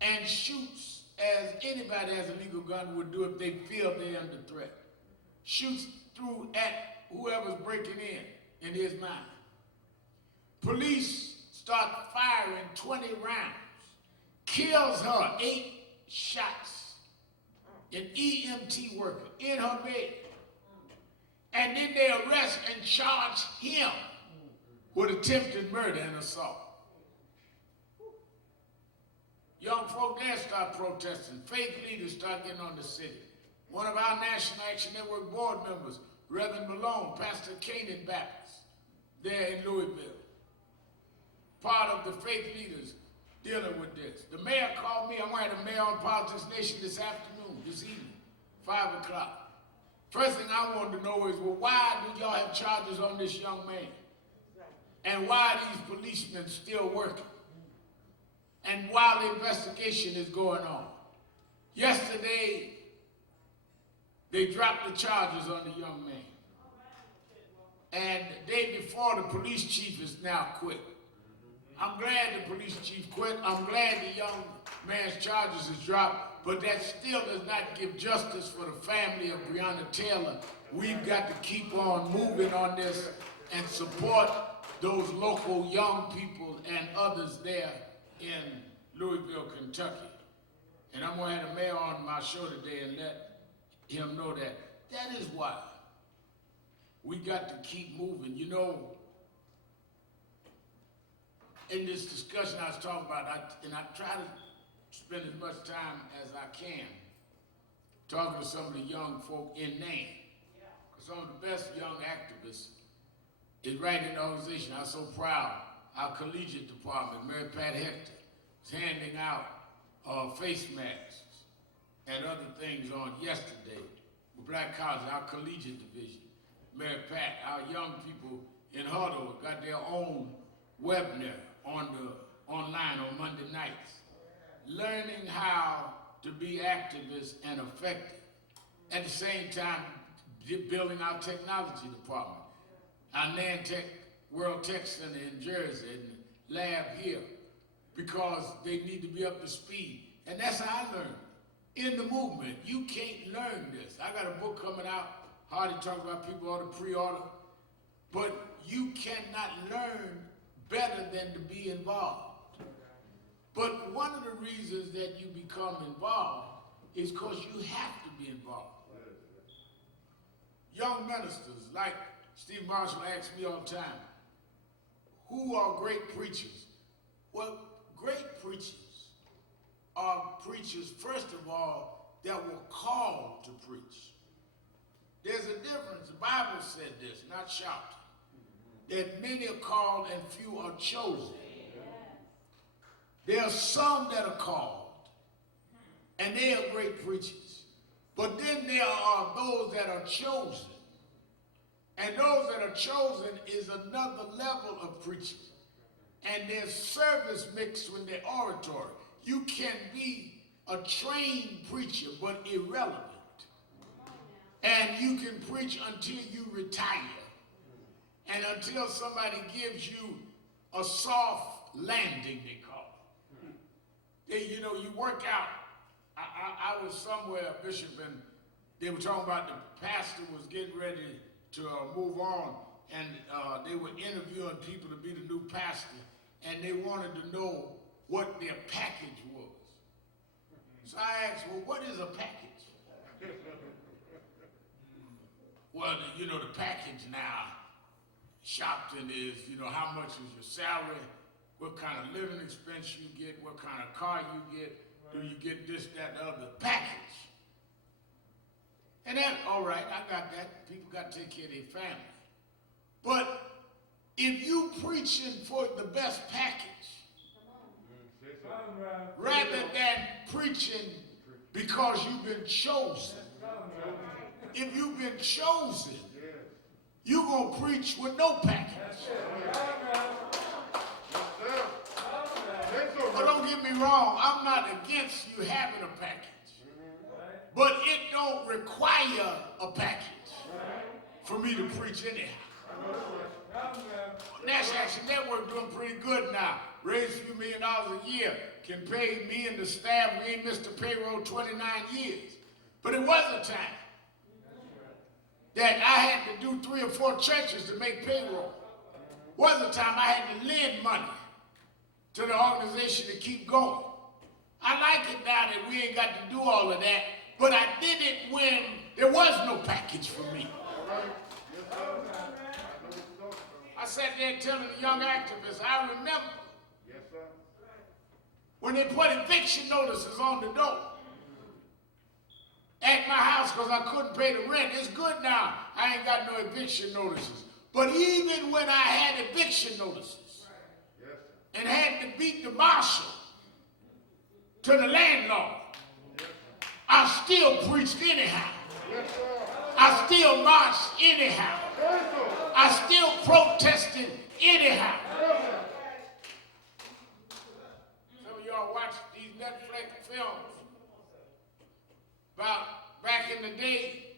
and shoots as anybody has a legal gun would do if they feel they're under threat. Shoots through at whoever's breaking in his mind. Police start firing 20 rounds. Kills her 8 shots. An EMT worker in her bed. And then they arrest and charge him with attempted murder and assault. Young folk there start protesting. Faith leaders start getting on the city. One of our National Action Network board members, Reverend Malone, Pastor Canaan Baptist, there in Louisville. Part of the faith leaders dealing with this. The mayor called me. I'm going to have the mayor on Politics Nation this evening, 5 o'clock. First thing I wanted to know is, well, why did y'all have charges on this young man? And why are these policemen still working? And while the investigation is going on. Yesterday, they dropped the charges on the young man. And the day before, the police chief is now quit. I'm glad the police chief quit. I'm glad the young man's charges is dropped, but that still does not give justice for the family of Breonna Taylor. We've got to keep on moving on this and support those local young people and others there in Louisville, Kentucky. And I'm going to have the mayor on my show today and let him know that that is why we got to keep moving. You know, in this discussion I was talking about, I try to spend as much time as I can talking to some of the young folk in NAN. Some of the best young activists is right in the organization. I'm so proud. Our collegiate department, Mary Pat Hector, is handing out face masks and other things on yesterday with Black College, our collegiate division. Mary Pat, our young people in Huddle got their own webinar online on Monday nights, learning how to be activists and effective. At the same time, building our technology department, our NAN World Tech Center in Jersey, and the lab here, because they need to be up to speed. And that's how I learned. In the movement, you can't learn this. I got a book coming out, Hardy talking about people ought to pre-order, but you cannot learn better than to be involved. But one of the reasons that you become involved is because you have to be involved. Young ministers, like Steve Marshall asks me all the time, who are great preachers? Well, great preachers are preachers, first of all, that were called to preach. There's a difference. The Bible said this, not shouting, that many are called and few are chosen. There are some that are called, and they are great preachers. But then there are those that are chosen. And those that are chosen is another level of preaching. And there's service mixed with the oratory. You can be a trained preacher, but irrelevant. And you can preach until you retire. And until somebody gives you a soft landing, they call it. You know, you work out. I was somewhere, Bishop, and they were talking about the pastor was getting ready to move on, and they were interviewing people to be the new pastor, and they wanted to know what their package was. So I asked, well, what is a package? Well, you know, the package now Shopton is, how much is your salary, what kind of living expense you get, what kind of car you get, do you get this, that, the other package. And that, all right, I got that. People got to take care of their family. But if you preaching for the best package, rather than preaching because you've been chosen, if you've been chosen, you're going to preach with no package. But don't get me wrong, I'm not against you having a package. But it don't require a package for me to preach anyhow. National Action Network doing pretty good now. Raised a few $1 million a year. Can pay me and the staff. We ain't missed the payroll 29 years. But it was a time that I had to do 3 or 4 churches to make payroll. Was a time I had to lend money to the organization to keep going. I like it now that we ain't got to do all of that, but I did it when there was no package for me. I sat there telling the young activists, I remember when they put eviction notices on the door at my house because I couldn't pay the rent. It's good now. I ain't got no eviction notices. But even when I had eviction notices and had to beat the marshal to the landlord, I still preached anyhow. I still marched anyhow. I still protested anyhow. Some of y'all watch these Netflix films about back in the day,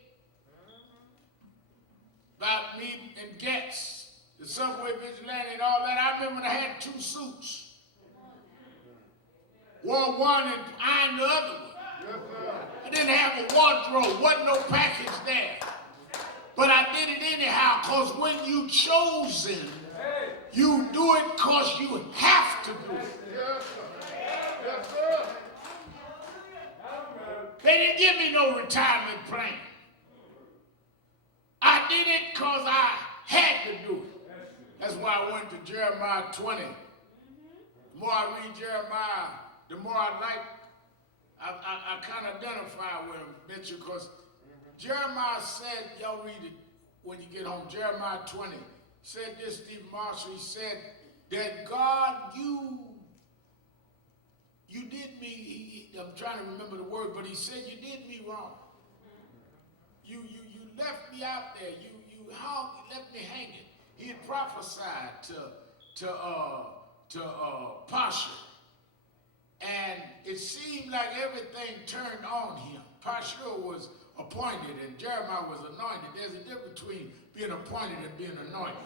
about me and Getz, the subway vigilante and all that. I remember when I had 2 suits. Wore one and ironed the other one. I didn't have a wardrobe, wasn't no package there. But I did it anyhow, because when you chosen, you do it because you have to do it. They didn't give me no retirement plan. I did it because I had to do it. That's why I went to Jeremiah 20. The more I read Jeremiah, the more I kind of identify with him, Mitchell, because Jeremiah said, y'all read it when you get home, Jeremiah 20, said this, Steve Marshall, he said that God, you did me, I'm trying to remember the word, but he said you did me wrong. You left me out there, you left me hanging. He had prophesied to Pasha. And it seemed like everything turned on him. Pashur was appointed and Jeremiah was anointed. There's a difference between being appointed and being anointed.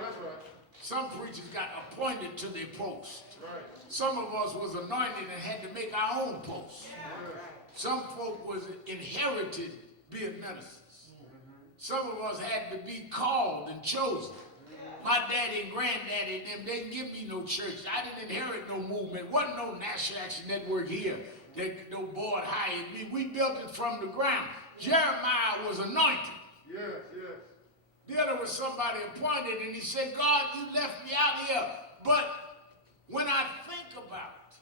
That's right. Some preachers got appointed to their post. Right. Some of us was anointed and had to make our own post. Some folk was inherited being ministers. Some of us had to be called and chosen. My daddy and granddaddy and them, they didn't give me no church. I didn't inherit no movement. Wasn't no National Action Network here. No board hired me. We built it from the ground. Jeremiah was anointed. Yes. Dealing with somebody appointed, and he said, God, you left me out here. But when I think about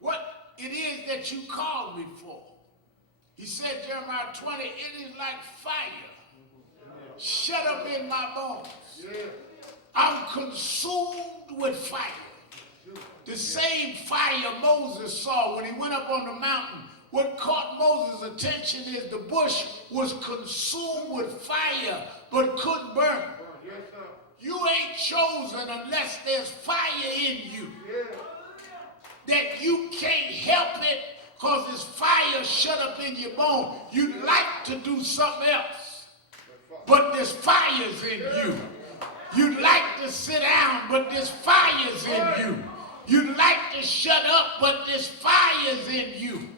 what it is that you called me for, he said, Jeremiah 20, it is like fire shut up in my bones. I'm consumed with fire. The same fire Moses saw when he went up on the mountain. What caught Moses' attention is the bush was consumed with fire but couldn't burn. You ain't chosen unless there's fire in you. That you can't help it because there's fire shut up in your bone. You'd like to do something else, but there's fires in you. You'd like to sit down, but there's fires in you. You'd like to shut up, but there's fires in you.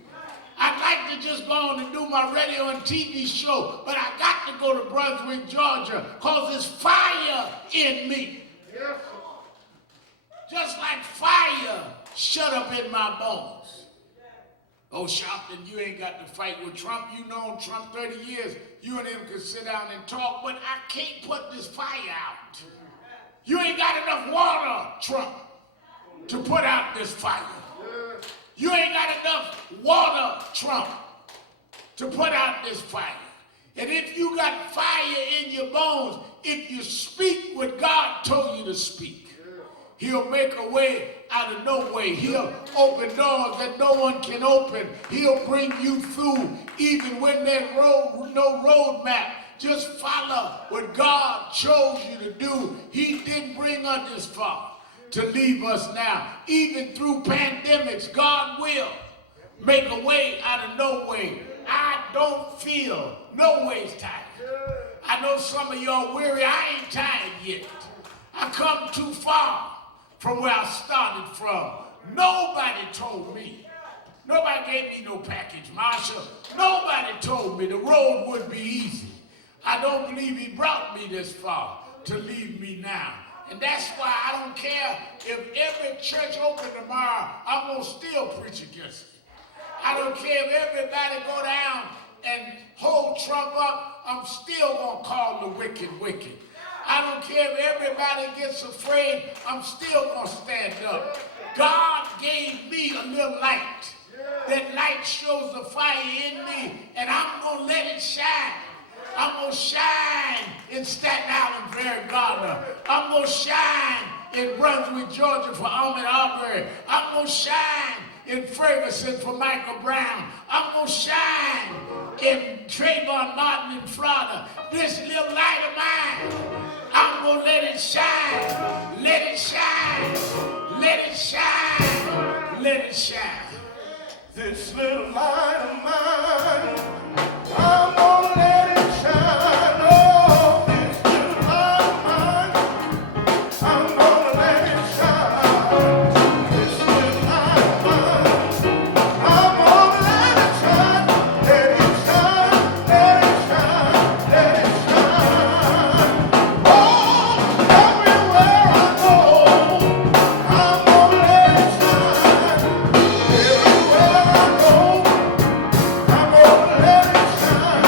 I'd like to just go on and do my radio and TV show, but I got to go to Brunswick, Georgia, because there's fire in me. Just like fire shut up in my bones. Oh, Sharpton, you ain't got to fight with Trump. You known Trump 30 years. You and him could sit down and talk, but I can't put this fire out. You ain't got enough water, Trump, to put out this fire. You ain't got enough water, Trump, to put out this fire. And if you got fire in your bones, if you speak what God told you to speak, He'll make a way out of no way. He'll open doors that no one can open. He'll bring you through even when there's no road map. Just follow what God chose you to do. He didn't bring us this far to leave us now. Even through pandemics, God will make a way out of no way. I don't feel no ways tired. I know some of y'all weary. I ain't tired yet. I come too far from where I started from. Nobody told me. Nobody gave me no package, Marshall. Nobody told me the road would be easy. I don't believe He brought me this far to leave me now. And that's why I don't care if every church open tomorrow, I'm going to still preach against it. I don't care if everybody go down and hold Trump up, I'm still going to call the wicked wicked. I don't care if everybody gets afraid, I'm still going to stand up. God gave me a little light. That light shows the fire in me, and I'm going to let it shine. I'm going to shine in Staten Island for Eric Gardner. I'm going to shine in Brunswick, Georgia for Ahmed Arbery. I'm going to shine in Ferguson for Michael Brown. I'm going to shine in Trayvon Martin in Florida. This little light of mine, I'm going to let it shine. Let it shine. Let it shine. Let it shine. This little light of mine, I'm gonna let it shine. Oh, this little light of mine, I'm gonna let it shine. This little light of mine, I'm gonna let it shine. Let it shine, let it shine, let it shine. Oh, everywhere I go, I'm gonna let it shine. Everywhere I go, I'm gonna let it shine.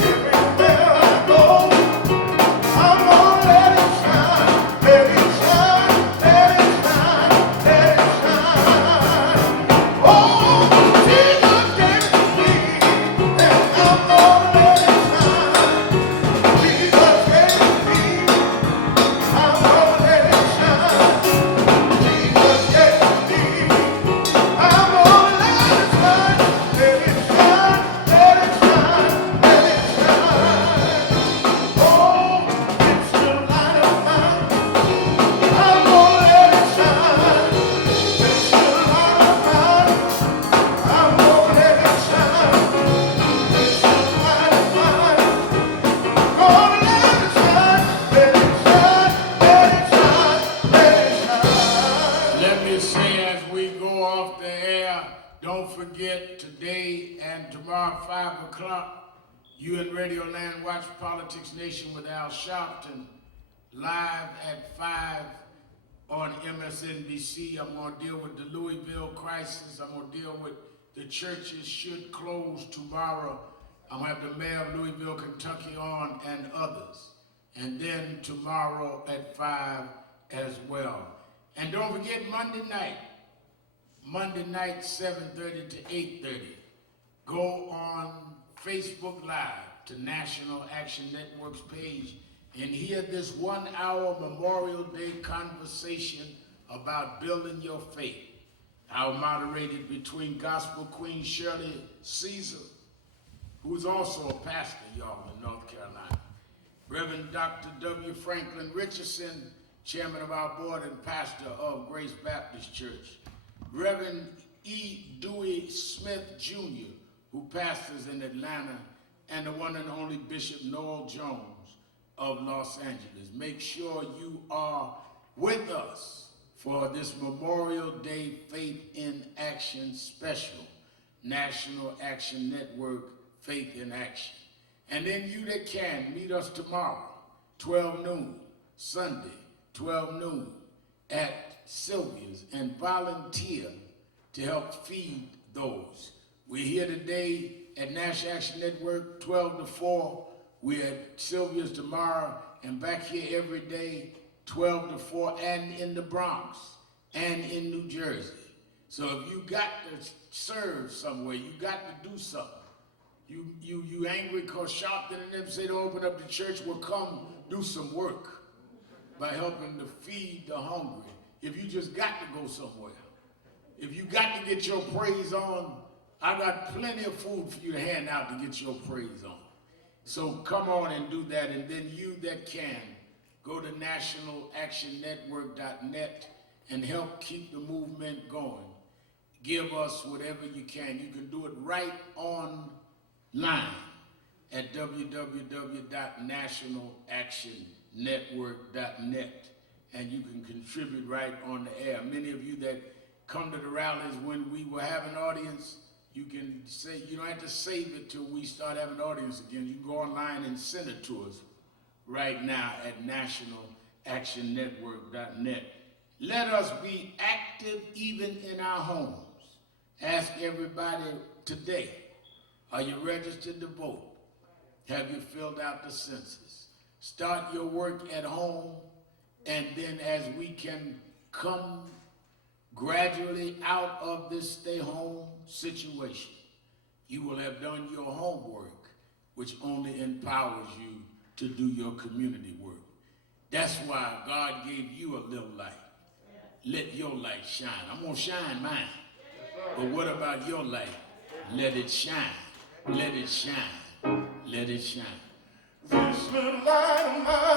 Everywhere I go, I'm gonna let it shine. Let it shine, let it shine, let it shine. Oh, Jesus gave it to me, and I'm gonna let it shine. Jesus gave it to me, I'm gonna let it shine. Jesus gave it to me, I'm gonna let it shine. Let it shine, let it shine, let it shine. Oh, it's the light of mine, I'm gonna let it shine. It's the light of mine, I'm gonna let it shine. It's the light of mine, gonna let it shine. Let it shine, let it shine, let it shine. Let me say as we go off the air, don't forget today and tomorrow 5 o'clock, you in Radio Land watch Politics Nation with Al Sharpton live at 5 on MSNBC. I'm going to deal with the Louisville crisis. I'm going to deal with the churches should close tomorrow. I'm going to have the mayor of Louisville, Kentucky on and others. And then tomorrow at 5 as well. And don't forget Monday night 7:30 to 8:30. Go on Facebook Live to National Action Network's page and hear this 1-hour Memorial Day conversation about building your faith. I'll moderate it between Gospel Queen Shirley Caesar, who is also a pastor, y'all, in North Carolina. Reverend Dr. W. Franklin Richardson, chairman of our board and pastor of Grace Baptist Church. Reverend E. Dewey Smith, Jr., who pastors in Atlanta, and the one and only Bishop Noel Jones of Los Angeles. Make sure you are with us for this Memorial Day Faith in Action special, National Action Network Faith in Action. And then you that can, meet us tomorrow, 12 noon, Sunday, 12 noon, at Sylvia's, and volunteer to help feed those. We're here today at National Action Network, 12 to 4. We're at Sylvia's tomorrow and back here every day, 12 to 4, and in the Bronx and in New Jersey. So if you got to serve somewhere, you got to do something. You angry because Sharpton and them say to open up the church, well, come do some work by helping to feed the hungry. If you just got to go somewhere, if you got to get your praise on, I got plenty of food for you to hand out to get your praise on. So come on and do that, and then you that can, go to nationalactionnetwork.net and help keep the movement going. Give us whatever you can. You can do it right online at www.nationalactionnetwork.net, and you can contribute right on the air. Many of you that come to the rallies when we were having audience, you can say, you don't have to save it till we start having audience again. You go online and send it to us right now at nationalactionnetwork.net. Let us be active even in our homes. Ask everybody today, are you registered to vote? Have you filled out the census? Start your work at home, and then as we can come gradually out of this stay-home situation, you will have done your homework, which only empowers you to do your community work. That's why God gave you a little light. Let your light shine. I'm going to shine mine. But what about your light? Let it shine. Let it shine. Let it shine. This little light of mine.